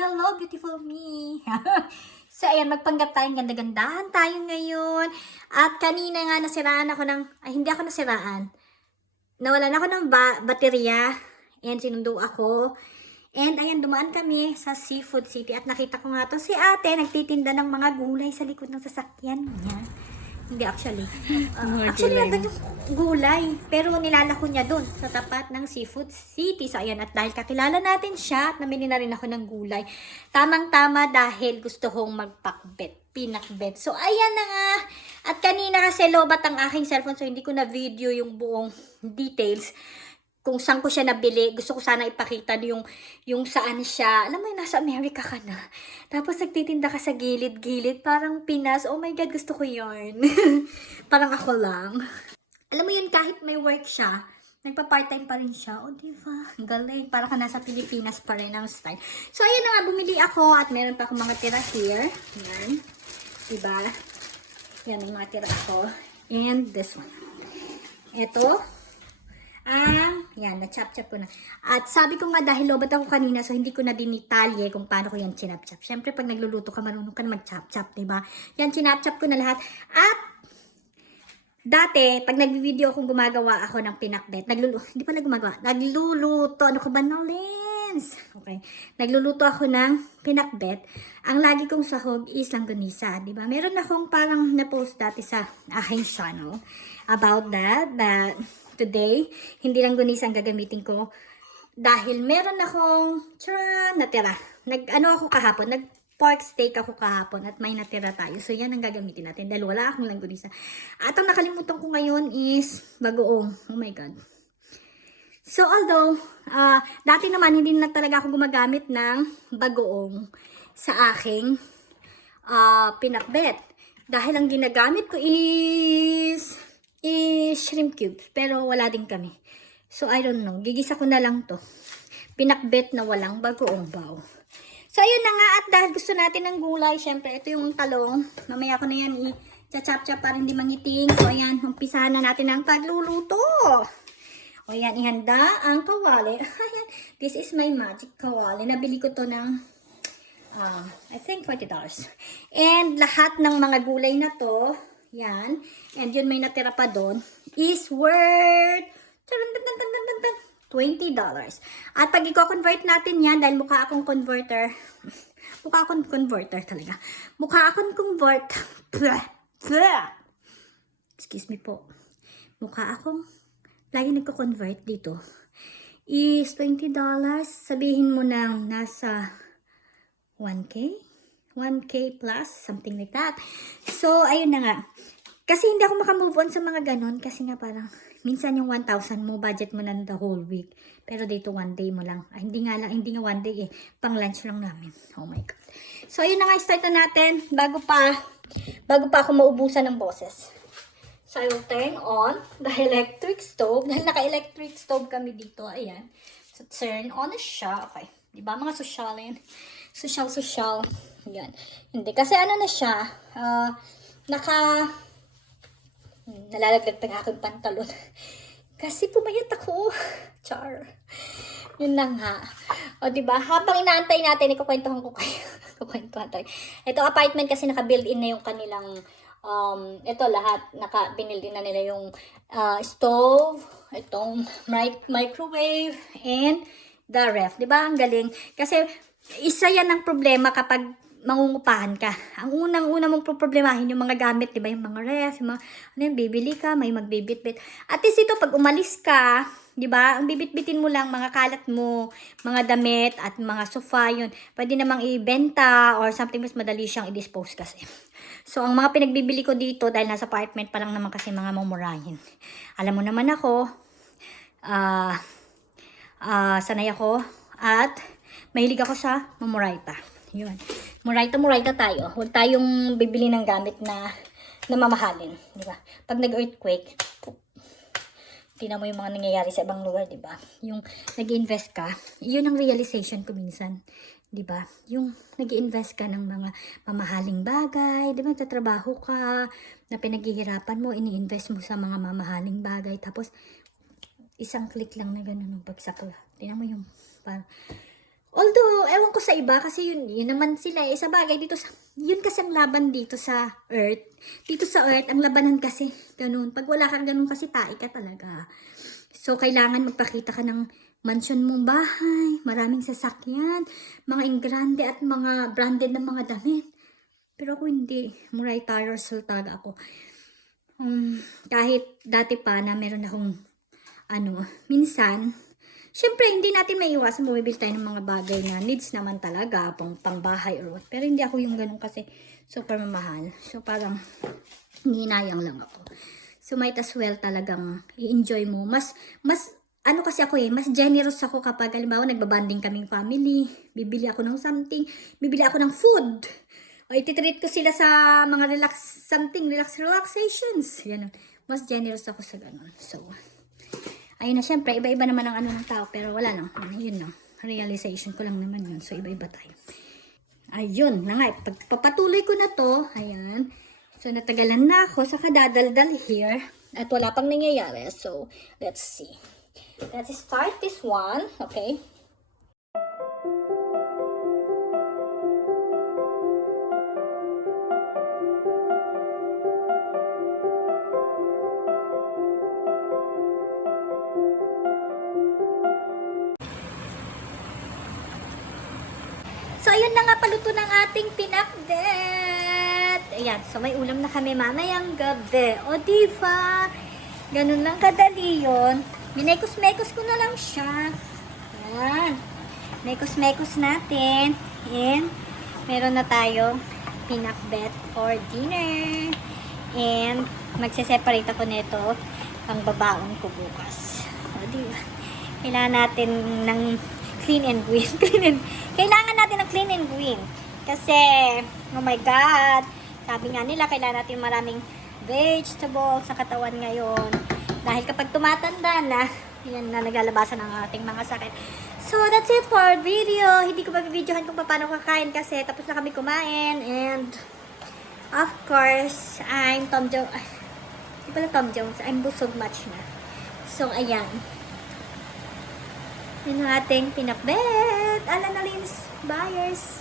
Hello, beautiful me! So, ayan, magpanggap tayong ganda-gandahan tayo ngayon. At kanina nga nasiraan ako ng, ay hindi ako nasiraan. Nawalan ako ng baterya. And sinundo ako. And ayan, dumaan kami sa Seafood City. At nakita ko nga to si ate, nagtitinda ng mga gulay sa likod ng sasakyan niya. Hindi actually. Actually, nandun yung gulay. Pero nilalako niya dun sa tapat ng Seafood City. So, ayan. At dahil kakilala natin siya, at namili na rin ako ng gulay. Tamang-tama dahil gusto kong magpakbet. Pinakbet. So, ayan na nga. At kanina kasi lobat ang aking cellphone. So, hindi ko na video yung buong details. Kung saan ko siya nabili, gusto ko sana ipakita yung saan siya. Alam mo yun, nasa America ka na. Tapos nagtitinda ka sa gilid-gilid, parang Pinas. Oh my God, gusto ko yun. Parang ako lang. Alam mo yun, kahit may work siya, nagpa-part-time pa rin siya. Oh, diba? Galing. Para ka nasa Pilipinas pa rin ang style. So, ayun na nga, bumili ako at meron pa akong mga tira here. Yan. Diba? Yan, may mga tira ako. And this one. Ito. Yan, na-chop-chop ko na. At sabi ko nga dahil lobat ako kanina, so hindi ko na dinitalye kung paano ko yan chinap-chop. Siyempre, pag nagluluto ka, marunong ka na mag-chop-chop, diba? Yan, chinap-chop ko na lahat. At, dati, pag nag-video akong gumagawa ako ng pinakbet, hindi pala gumagawa, nagluluto, ano ka ba, Nolens? Okay, nagluluto ako ng pinakbet. Ang lagi kong sahog is langganisa, diba? Meron akong parang na-post dati sa aking channel about that today, hindi lang gunis ang gagamitin ko. Dahil meron akong natira. Nag-ano ako kahapon, nag-pork steak ako kahapon at may natira tayo. So, yan ang gagamitin natin dahil wala akong langgunisa. At ang nakalimutan ko ngayon is bagoong. Oh my God. So, although, dati naman hindi na talaga ako gumagamit ng bagoong sa aking pinakbet. Dahil ang ginagamit ko is shrimp cubes. Pero wala din kami. So, I don't know. Gigisa ko na lang to. Pinakbet na walang bagoong baw. So, ayun na nga. At dahil gusto natin ng gulay, syempre, ito yung talong. Mamaya ko na yan i-chop-chop para hindi mangiting. So, ayan. Umpisahan na natin ang pagluluto. O, ayan. Ihanda ang kawali. Ayan. This is my magic kawali. Nabili ko to ng I think $40. And lahat ng mga gulay na to, yan. And yun may natira pa doon is worth $20. At pag i-convert natin yan, dahil mukha akong converter, mukha akong converter talaga. Mukha akong convert. Excuse me po. Mukha akong lagi nagko-convert dito. Is $20. Sabihin mo nang nasa 1K? 1K plus, something like that. So, ayun na nga. Kasi hindi ako makamove on sa mga ganon. Kasi nga parang, minsan yung 1,000 mo, budget mo na the whole week. Pero dito, one day mo lang. Hindi nga one day eh. Pang lunch lang namin. Oh my God. So, ayun na nga, start na natin. Bago pa ako maubusan ng boses. So, I will turn on the electric stove. Dahil naka-electric stove kami dito. Ayan. So, turn on na siya. Okay. Diba? Mga social yan. Social. Yan. Hindi. Kasi ano na siya, nalalaglag pa ng aking pantalon. Kasi pumayat ako. Char. Yun na nga. O, diba? Habang inaantay natin, ikukwentuhan ko kayo. Kukwentuhan tayo. Ito, apartment kasi naka-build-in na yung kanilang, ito lahat, naka-build-in na nila yung stove, itong microwave, and the ref. Diba? Ang galing. Kasi, isa yan ang problema kapag mangungupahan ka. Ang unang-una mong problemahin yung mga gamit, diba? Yung mga ref, yung mga, bibili ka, may magbibit-bit. At least ito, pag umalis ka, diba? Ang bibit-bitin mo lang, mga kalat mo, mga damit, at mga sofa, yun. Pwede namang ibenta, or something mas madali siyang i-dispose kasi. So, ang mga pinagbibili ko dito, dahil nasa apartment pa lang naman kasi mga mamurahin. Alam mo naman ako, sanay ako, at mahilig ako sa mamurayta. Yun. Murayta tayo. Huwag tayong bibili ng gamit na mamahalin. Diba? Pag nag-earthquake, tingnan mo yung mga nangyayari sa ibang lugar, diba? Yung nag-invest ka, yun ang realization ko minsan. Diba? Yung nag-invest ka ng mga mamahaling bagay, diba? Tatrabaho ka, na pinaghihirapan mo, ini-invest mo sa mga mamahaling bagay. Tapos, isang click lang na gano'n ng bagsak. Tingnan mo yung, parang, Although, ewan ko sa iba kasi yun naman sila eh. Sa bagay dito sa, yun kasi ang laban dito sa Earth. Dito sa Earth, ang labanan kasi, ganun. Pag wala kang ganun kasi tae ka talaga. So, kailangan magpakita ka ng mansion mong bahay, maraming sasakyan, mga ingrande at mga branded na mga damit. Pero ako hindi, Muray Taro Sultaga ako. Kahit dati pa na meron akong, minsan, syempre, hindi natin maiwasan bumibili tayo ng mga bagay na needs naman talaga, pangbahay or what. Pero hindi ako yung ganun kasi super mamahal. So, parang hinayang lang ako. So, might as well talagang i-enjoy mo. Mas, kasi ako mas generous ako kapag, halimbawa, nagbabanding kaming family, bibili ako ng something, bibili ako ng food. O, ititreat ko sila sa mga relaxations. Yan. Mas generous ako sa ganun. So, ayun na, syempre, iba-iba naman ang ng tao, pero wala lang, yun lang, realization ko lang naman yun, so iba-iba tayo. Ayun na nga, pagpapatuloy ko na to, ayan, so natagalan na ako sa kadadaldal here, at wala pang nangyayari, so let's see. Let's start this one, okay? So, ayun na nga, paluto ng ating pinakbet. Ayan, so may ulam na kami mamayang gabi. O, diba? Ganun lang kadali yun. Minekos-mekos ko na lang siya. Ayan. Mekos-mekos natin. And, meron na tayong pinakbet for dinner. And, magse-separate ako nito pang babaon ko bukas. O, diba? Kailangan natin ng clean and green. Kailangan natin ng clean and green. Kasi, oh my God, sabi nga nila, kailangan natin maraming vegetables sa katawan ngayon. Dahil kapag tumatanda na, yan na naglalabasan ng ating mga sakit. So, that's it for our video. Hindi ko pa-videohan kung paano kakain kasi tapos na kami kumain. And, of course, I'm Tom Jones. Hindi pala Tom Jones. I'm busog much na. So, ayan. Yun ang ating pinakbet. Alanalins buyers.